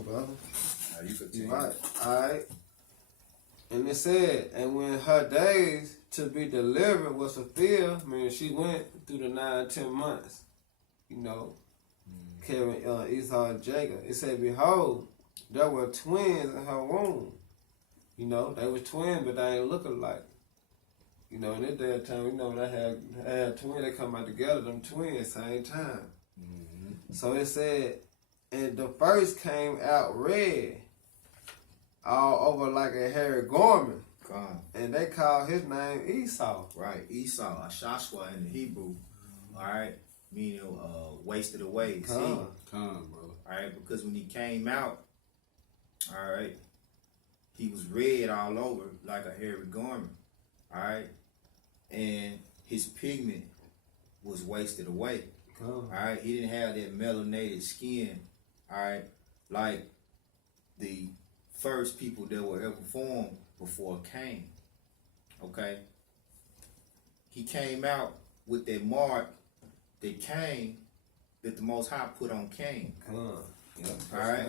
brother. You continue. Right. Alright. And it said, and when her days to be delivered was fulfilled, I mean, she went through the 9-10 months, you know, carrying Esau and Jacob. It said, behold, there were twins in her womb. You know, they were twins, but they ain't look alike. You know, in that day of time, you know, they had twins, they come out together, them twins, same time. Mm-hmm. So it said, and the first came out red, all over like a hairy garment. And they called his name Esau. Right, Esau, Ashashwa in the Hebrew. All right, meaning wasted away. Come, bro. All right, because when he came out, all right, he was red all over like a hairy garment. All right, and his pigment was wasted away. All right, he didn't have that melanated skin. All right, like the first people that were ever formed before Cain. Okay, he came out with that mark that Cain, that the Most High put on Cain. Yep. All right,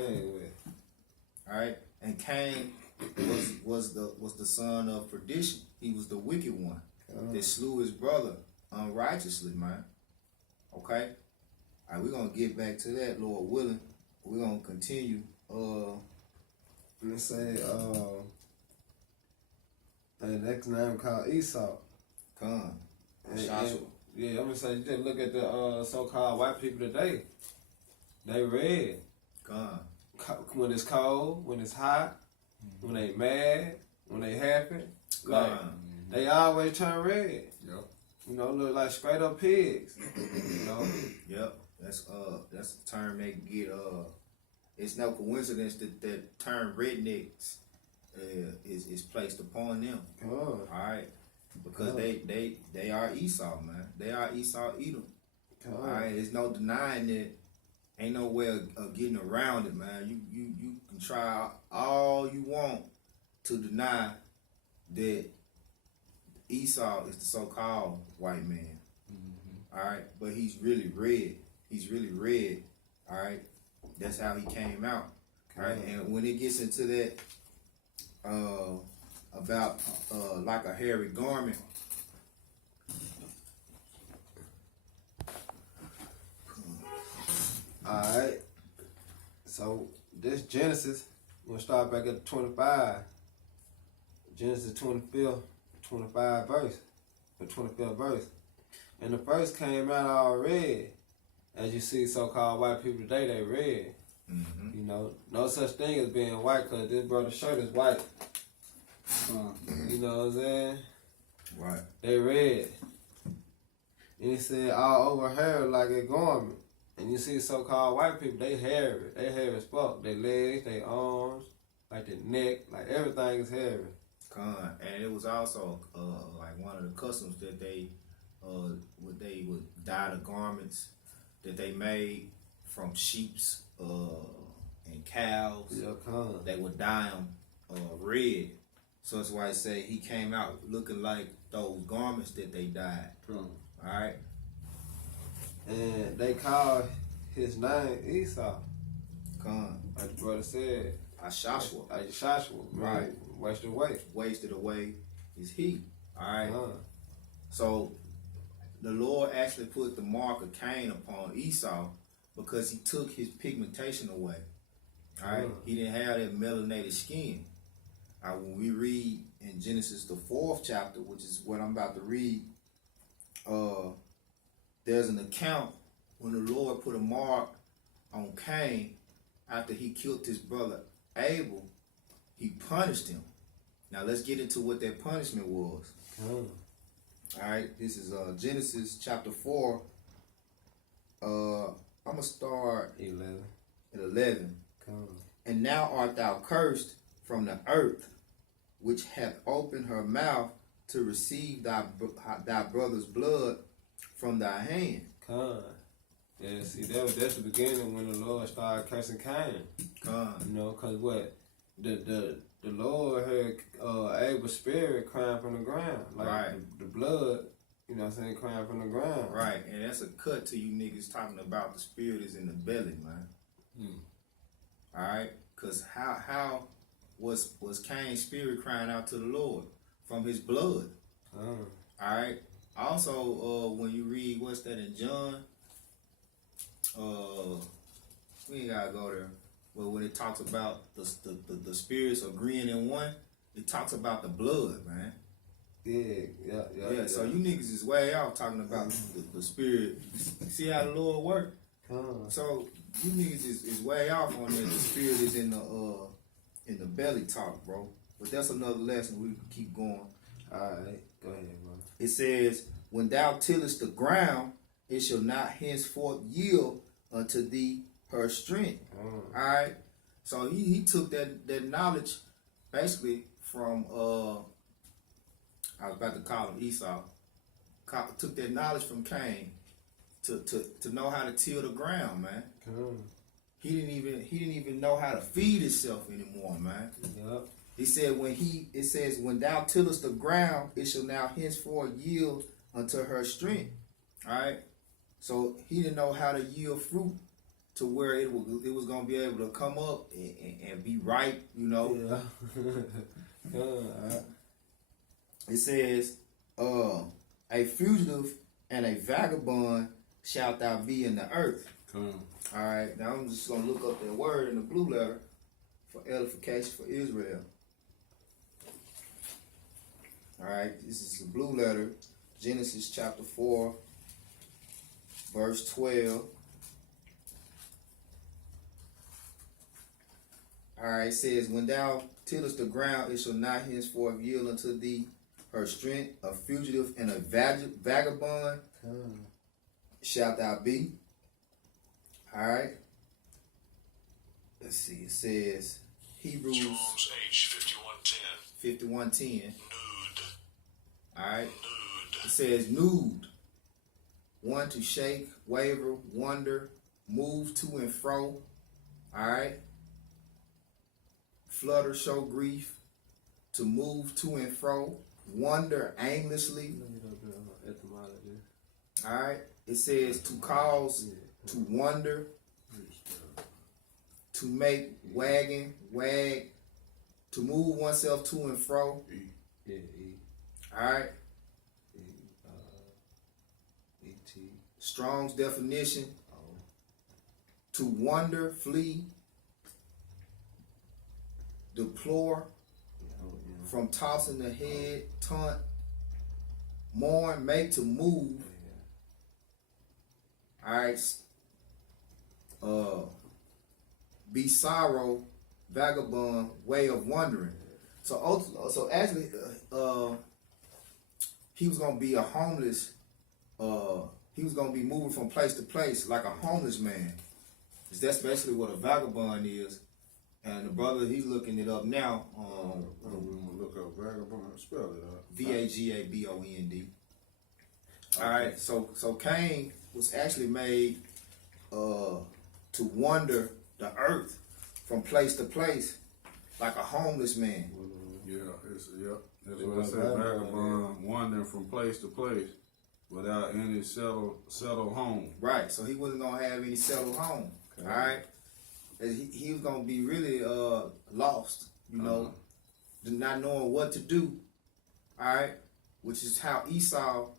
all right, and Cain was the son of perdition. He was the wicked one that slew his brother unrighteously, man. Okay, all right, we're gonna get back to that, Lord willing. We're gonna continue. Let's say the next name called Esau. And yeah, I'm gonna say, you just look at the so-called white people today. They red. When it's cold, when it's hot, when they mad, when they happy, like, they always turn red. Yep. You know, look like straight up pigs. You know. Yep. That's the term they get. It's no coincidence that that term rednecks is placed upon them. All right, because they are Esau, man. They are Esau Edom. All right, there's no denying it. Ain't no way of getting around it, man. You can try all you want to deny that Esau is the so-called white man. All right, but he's really red. He's really red. All right. That's how he came out. All right, and when it gets into that about like a hairy garment, all right. So this Genesis, we're gonna start back at 25. Genesis 25 verse, the 25th verse, and the first came out all red. As you see, so-called white people today, they red. You know, no such thing as being white, because this brother's shirt is white. You know what I'm saying? Right. They red. And he said all over hair like a garment. And you see so-called white people, they hairy. They hairy as fuck. Their legs, their arms, like their neck, like everything is hairy. And it was also like one of the customs that they would dye the garments that they made from sheeps and cows. They would dye them red. So that's why I say he came out looking like those garments that they dyed. All right. And they called his name Esau. Like the brother said. Ashashwa. Right. Wasted away. Wasted away is he. All right. So the Lord actually put the mark of Cain upon Esau because he took his pigmentation away. All right, he didn't have that melanated skin. All right, when we read in Genesis the 4th chapter, which is what I'm about to read, there's an account when the Lord put a mark on Cain after he killed his brother Abel. He punished him. Now let's get into what that punishment was. All right, this is Genesis chapter 4. I'm gonna start 11. At 11. And now art thou cursed from the earth, which hath opened her mouth to receive thy brother's blood from thy hand. Yeah, see, that's the beginning when the Lord started cursing Cain. You know, cause what the Lord heard Abel's spirit crying from the ground, like the blood. You know what I'm saying, crying from the ground. Right, and that's a cut to you niggas talking about the spirit is in the belly, man. All right, Cause how was Cain's spirit crying out to the Lord from his blood? All right. Also, when you read what's that in John, we ain't gotta go there. But when it talks about the spirits agreeing in one, it talks about the blood, man. Yeah. So you niggas is way off talking about the spirit. See how the Lord work? So you niggas is way off on that. The spirit is in the belly talk, bro. But that's another lesson. We can keep going. All right, go ahead, bro. It says, "When thou tillest the ground, it shall not henceforth yield unto thee her strength." All right. So he took that knowledge basically from I was about to call him Esau. Took that knowledge from Cain to know how to till the ground, man. He didn't even know how to feed himself anymore, man. Yep. He said it says when thou tillest the ground, it shall now henceforth yield unto her strength. All right. So he didn't know how to yield fruit to where it was gonna be able to come up and be ripe, you know. Yeah. It says, a fugitive and a vagabond shalt thou be in the earth. All right, now I'm just going to look up that word in the blue letter for edification for Israel. All right, this is the blue letter, Genesis chapter 4, verse 12. All right, it says, when thou tillest the ground, it shall not henceforth yield unto thee her strength. A fugitive and a vagabond shalt thou be. All right. Let's see. It says Hebrews Strong's H 5110. Nude. All right. Nude. It says nude. One to shake, waver, wonder, move to and fro. All right. Flutter, show grief. To move to and fro. Wonder aimlessly. All right. It says to cause, to wonder, to make, wagging, wag, to move oneself to and fro. All right. Strong's definition. To wonder, flee, deplore, from tossing the head, taunt, mourn, make to move. All right. Be sorrow, vagabond, way of wandering. So actually, he was gonna be a homeless. He was gonna be moving from place to place like a homeless man. That's basically what a vagabond is. And the brother, he's looking it up now. I'm gonna look up vagabond. Spell it out. Vagabond. All right. So Cain was actually made to wander the earth from place to place like a homeless man. That's what I said. Vagabond, wandering from place to place without any settled home. Right. So he wasn't gonna have any settled home. Okay. All right. He was gonna be really lost, you know, not knowing what to do. All right, which is how Esau,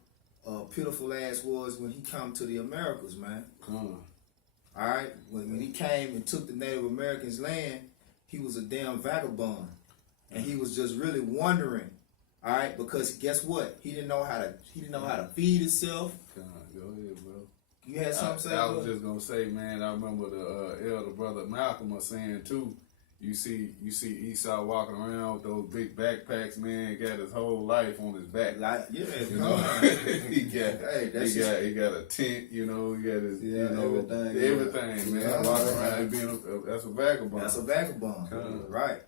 pitiful ass, was when he come to the Americas, man. All right, when he came and took the Native Americans' land, he was a damn vagabond, and he was just really wondering. All right, because guess what? He didn't know how to feed himself. Go ahead, bro. You had something to say? I was just gonna say, man. I remember the elder brother Malcolm was saying too. You see Esau walking around with those big backpacks, man. He got his whole life on his back. Yeah, you know. he got a tent, you know. He got his, everything, man. Walking around that's a vagabond. That's a vagabond, right?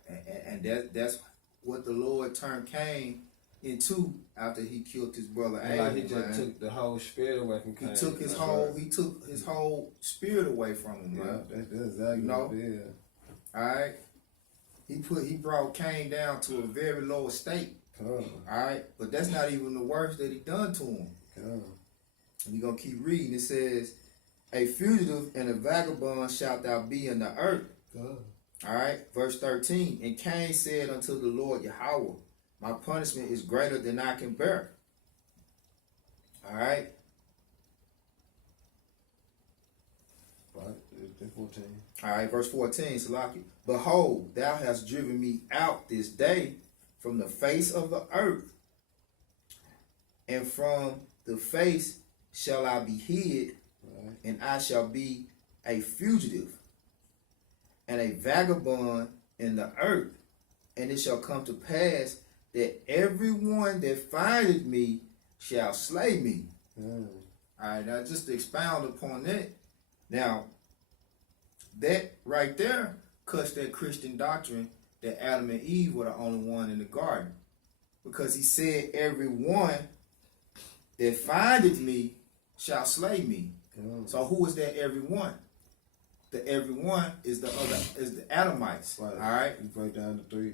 And that's what the Lord turned Cain into after he killed his brother Abel. Like he just took the whole spirit away from Cain. He took his whole spirit away from him, man. That's exactly what it is. All right. He brought Cain down to a very low estate. All right, but that's not even the worst that he done to him. And you're gonna keep reading. It says, "A fugitive and a vagabond shalt thou be in the earth." All right, verse 13. And Cain said unto the Lord Yahweh, my punishment is greater than I can bear. All right. Right, 14. All right, verse 14, Salaki. Behold, thou hast driven me out this day from the face of the earth, and from the face shall I be hid, Right. and I shall be a fugitive and a vagabond in the earth. And it shall come to pass that everyone that findeth me shall slay me. Mm. All right, now just to expound upon that. Now, that right there cuts that Christian doctrine that Adam and Eve were the only one in the garden. Because he said, everyone that findeth me shall slay me. Mm. So who is that everyone? The everyone is the Adamites. Right. All right. You break down the three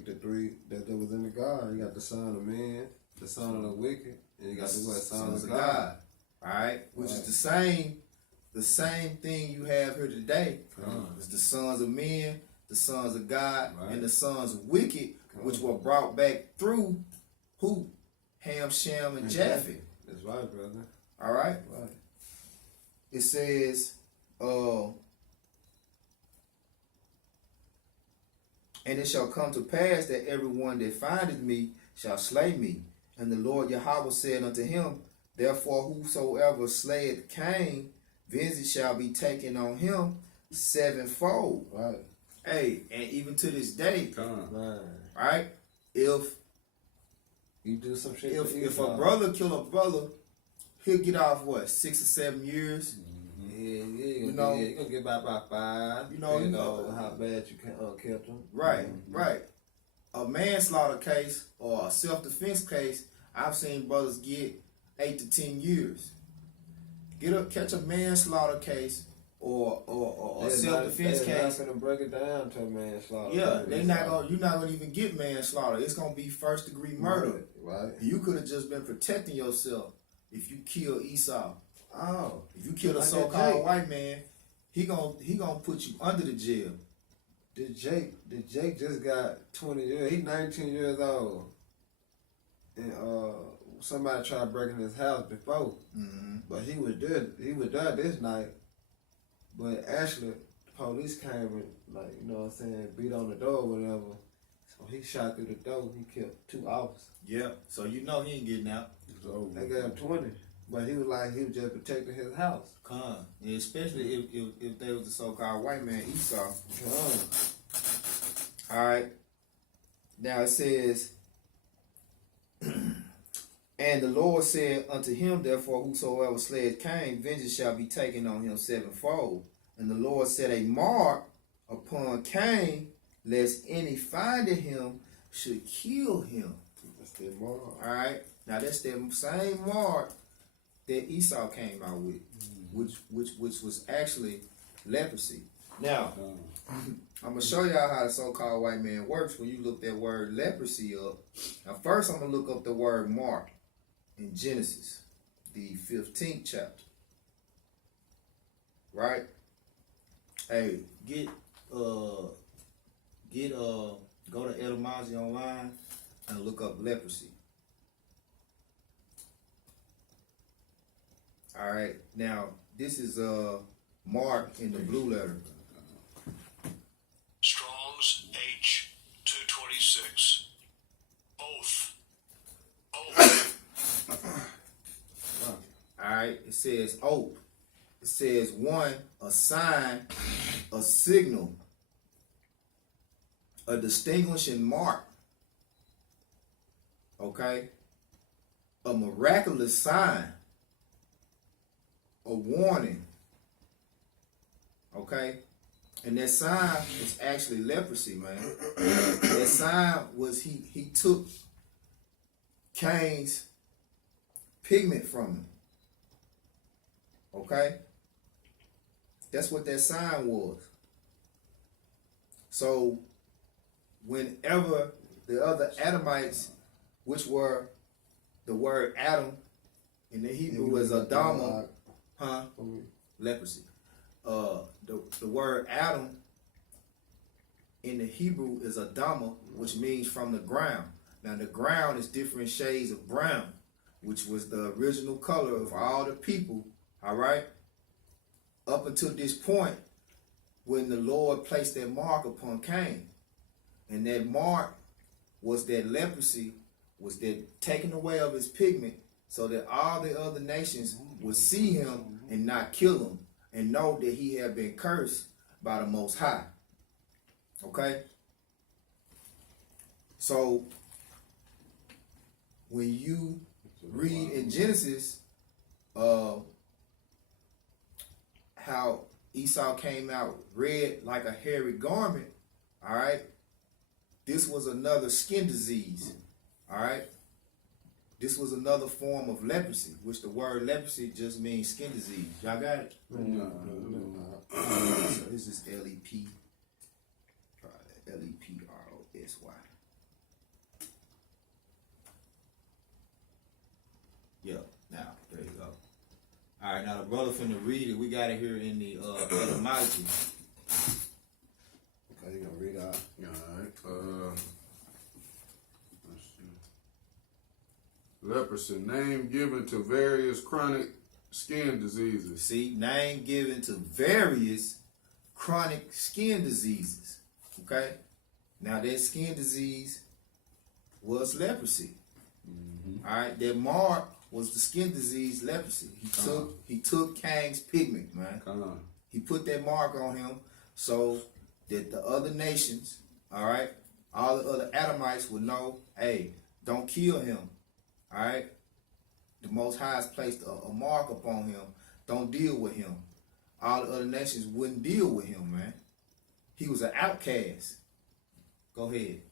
that was in the garden. You got the son of man, the son of the wicked, and you got the what? Sons of God. All right. Which Right. is the same thing you have here today. It's the sons of men, the sons of God, Right. and the sons of wicked, which were brought back through who? Ham, Shem, and Japheth. That's right, brother. All right. Right. It says, and it shall come to pass that everyone that findeth me shall slay me. And the Lord Yahweh said unto him, therefore whosoever slayeth Cain, vengeance shall be taken on him sevenfold. Right. Hey, and even to this day, Right. right? If You do some shit. if a brother kill a brother, he'll get off what, 6 or 7 years. Yeah, You know, you're gonna get by 5. You know, how bad you can killed them. Right, right. A manslaughter case or a self-defense case, I've seen brothers get 8 to 10 years. Catch a manslaughter case or a self-defense case. They're not gonna break it down to a manslaughter. Yeah, you're not gonna even get manslaughter. It's gonna be first-degree murder. Right. You could have just been protecting yourself if you kill Esau. Oh, If you kill a like so-called Jake. white man, he gonna put you under the jail. Did Jake just got 20 years? He's 19 years old, and somebody tried breaking his house before, but he was there. He was there this night, but actually the police came and you know what I'm saying, beat on the door or whatever. So he shot through the door. He killed 2 officers. Yeah, so you know he ain't getting out. They gave him 20, but he was just protecting his house. And especially if they was the so-called white man Esau. All right. Now it says, and the Lord said unto him, therefore whosoever slayeth Cain, vengeance shall be taken on him sevenfold. And the Lord set a mark upon Cain, lest any finding him should kill him. That's their mark. All right. Now that's the same mark that Esau came out with, which was actually leprosy. Now, I'm gonna show y'all how the so-called white man works when you look that word leprosy up. Now, first I'm gonna look up the word mark in Genesis, the 15th chapter. Right? Hey, go to Etymology online and look up leprosy. All right, now this is Mark in the blue letter. Strong's H226. Oath. All right, it says oath. It says one, a sign, a signal, a distinguishing mark. Okay, a miraculous sign. A warning, okay, and that sign was actually leprosy, man. That sign was he took Cain's pigment from him, okay. That's what that sign was. So, whenever the other Adamites, which were the word Adam in the Hebrew was Adama. Leprosy. The word Adam in the Hebrew is Adama, which means from the ground. Now the ground is different shades of brown, which was the original color of all the people, all right? Up until this point, when the Lord placed that mark upon Cain. And that mark was that leprosy, was that taking away of his pigment, so that all the other nations would see him and not kill him, and know that he had been cursed by the Most High. Okay? So, when you read in Genesis how Esau came out red like a hairy garment, all right, this was another skin disease, all right? This was another form of leprosy, which the word leprosy just means skin disease. Y'all got it? So this is L-E-P. L-E-P-R-O-S-Y. Yeah, now, there you go. All right, now the brother finna read it. We got it here in the etymology. Okay, you gonna read out? Alright, let's see. Leprosy, name given to various chronic skin diseases. See, name given to various chronic skin diseases. Okay? Now that skin disease was leprosy. All right, that mark was the skin disease leprosy. He took Cain's pigment, man. He put that mark on him so that the other nations, all right, all the other Adamites would know, hey, don't kill him. All right? The Most High has placed a mark upon him. Don't deal with him. All the other nations wouldn't deal with him, man. He was an outcast. Go ahead.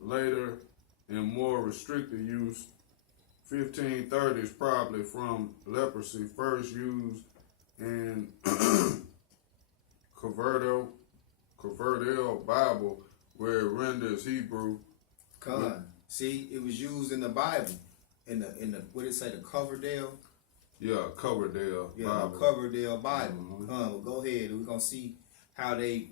Later, in more restricted use, 1530s probably from leprosy first used in Coverdale Bible, where it renders Hebrew. See, it was used in the Bible. In the what did it say, the Coverdale? Yeah, Coverdale Yeah, Bible. the Coverdale Bible. Well, go ahead. We're gonna see how they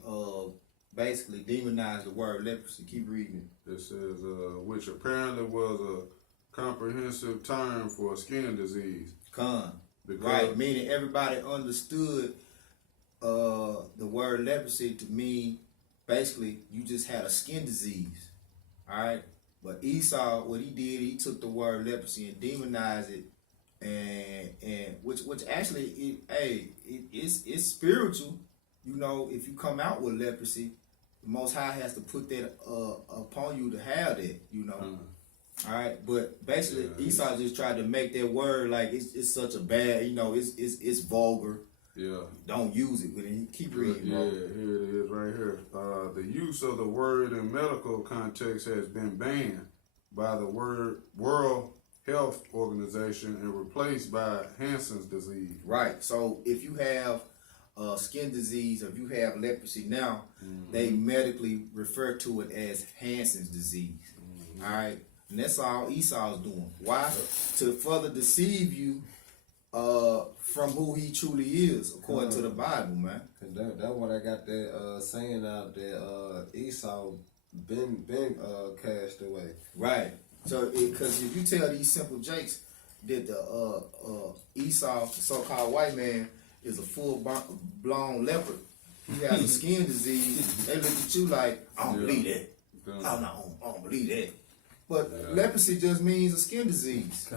basically demonized the word leprosy. Keep reading it. It says, which apparently was a comprehensive term for a skin disease. Right, meaning everybody understood the word leprosy to mean basically you just had a skin disease. All right, but Esau, what he did, he took the word leprosy and demonized it, and which actually it's spiritual. You know, if you come out with leprosy, the Most High has to put that upon you to have that. You know. All right, but basically Esau just tried to make that word like it's such a bad, you know, it's vulgar. Yeah. Don't use it, but keep reading. Yeah, here it is right here. The use of the word in medical context has been banned by the World Health Organization and replaced by Hansen's disease. Right. So if you have skin disease or if you have leprosy now, they medically refer to it as Hansen's disease. All right. And that's all Esau's doing. Why? To further deceive you from who he truly is, according to the Bible, man. Cause that's what I got that saying out that Esau been cast away. Right. So, because if you tell these simple jakes that the Esau, the so-called white man, is a full-blown leopard, he has a skin disease, they look at you like, I don't believe that. I don't believe that. But leprosy just means a skin disease.